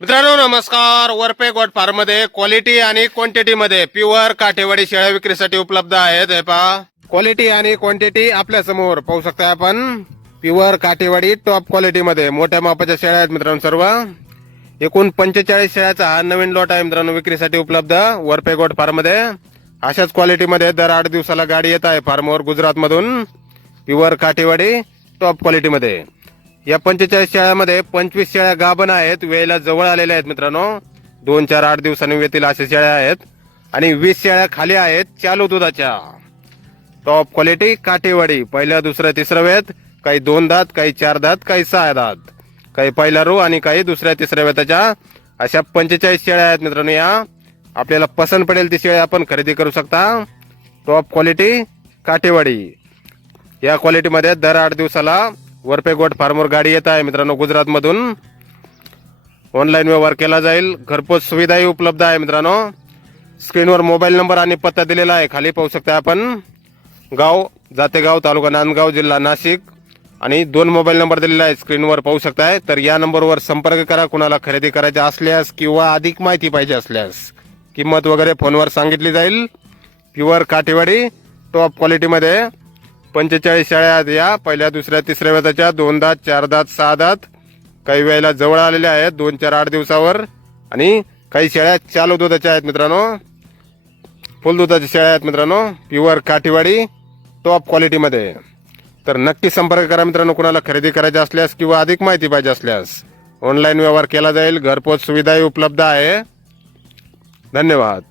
मित्रांनो नमस्कार. Varpe goat farm मध्ये क्वालिटी आणि क्वांटिटी मध्ये प्युअर काठेवाडी शेळ्या विक्रीसाठी उपलब्ध आहेत. हे पहा, क्वालिटी आणि क्वांटिटी आपल्या समोर पाहू शकता आपण. प्युअर काठेवाडी टॉप क्वालिटी मध्ये मोठ्या मापाच्या शेळ्या आहेत मित्रांनो. सर्व एकूण 45 शेळ्याचा हा नवीन लॉट आहे मित्रांनो, विक्रीसाठी उपलब्ध वरपे गोट फार्म मध्ये. अशाच क्वालिटी मध्ये दर 8 दिवसाला गाडी येत आहे फार्मवर गुजरात मधून. प्युअर काठेवाडी टॉप क्वालिटी मध्ये या 45 शेळ्यामध्ये 25 शेळ्या गाभण आहेत, वेळेला जवळ आलेल्या आहेत मित्रांनो. 2, 4, 8 दिवसांनी येतील अशा शेळ्या आहेत. आणि 20 शेळ्या खाली आहेत चालू दुधाच्या. टॉप क्वालिटी काठेवाडी, पहिल्या दुसऱ्या तिसऱ्या वेत, काही 2 दात, काही 4 दात, काही 6 दात, काही पहिला रो आणि काही दुसऱ्या तिसऱ्या वेताच्या अशा 45 शेळ्या आहेत मित्रांनो. या आपल्याला पसंत पडेल ती शेळ्या आपण खरेदी करू शकता. टॉप क्वालिटी काठेवाडी या क्वालिटीमध्ये दर 8 दिवसाला वरपे गोट फार्मवर गाडी येत आहे मित्रांनो गुजरात मधून. ऑनलाईन व्यवहार केला जाईल, घरपोच सुविधाही उपलब्ध आहे मित्रांनो. स्क्रीनवर मोबाईल नंबर आणि पत्ता दिलेला आहे, खाली पाहू शकता आपण. गाव जातेगाव, तालुका नांदगाव, जिल्हा नाशिक. आणि 2 मोबाईल नंबर दिलेला आहे स्क्रीनवर पाहू शकताय. तर या नंबरवर संपर्क करा कुणाला खरेदी करायचे असल्यास किंवा अधिक माहिती पाहिजे असल्यास. किंमत वगैरे फोनवर सांगितली जाईल. प्युअर काठेवाडी टॉप क्वालिटीमध्ये 45 शेळ्या आहेत. या पहिल्या दुसऱ्या तिसऱ्या वेताच्या 2 दात, 4 दात, 6 दात, काही वेळेला जवळ आलेल्या आहेत 2, 4, 8 दिवसावर. आणि काही शेळ्या चालू दुधाच्या आहेत मित्रांनो, फुल दुधाच्या शेळ्या आहेत मित्रांनो. प्युअर काठेवाडी टॉप क्वालिटीमध्ये. तर नक्की संपर्क करा मित्रांनो कुणाला खरेदी करायची असल्यास किंवा अधिक माहिती पाहिजे असल्यास. ऑनलाईन व्यवहार केला जाईल, घरपोच सुविधाही उपलब्ध आहे. धन्यवाद.